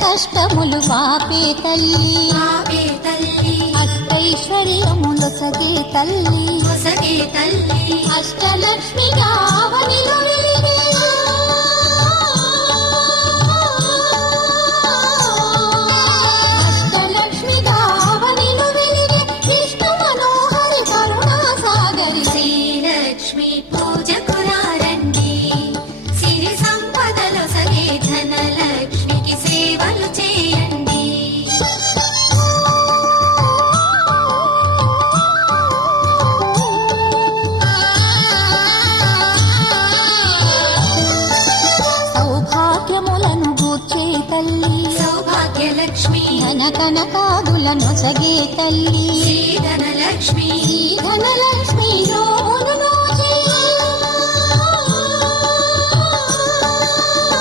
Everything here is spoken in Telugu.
కష్టములు పాపే తల్లి అష్టైశ్వర్యములొసగే తల్లి అష్టలక్ష్మి గావనిలో వెలిగే అష్టలక్ష్మి గావనిలో వెలిగే విష్ణు మనోహరి కరుణా సాగరి శ్రీలక్ష్మి పూజకు రండి సిరి సంపదలు సగే ధనలక్ష్మికి సేవలు చేయండి. సౌభాగ్యములను గూర్చే తల్లి సౌభాగ్యలక్ష్మి ధన కనకాదులను సగే తల్లి శ్రీ ధనలక్ష్మి ధనలక్ష్మి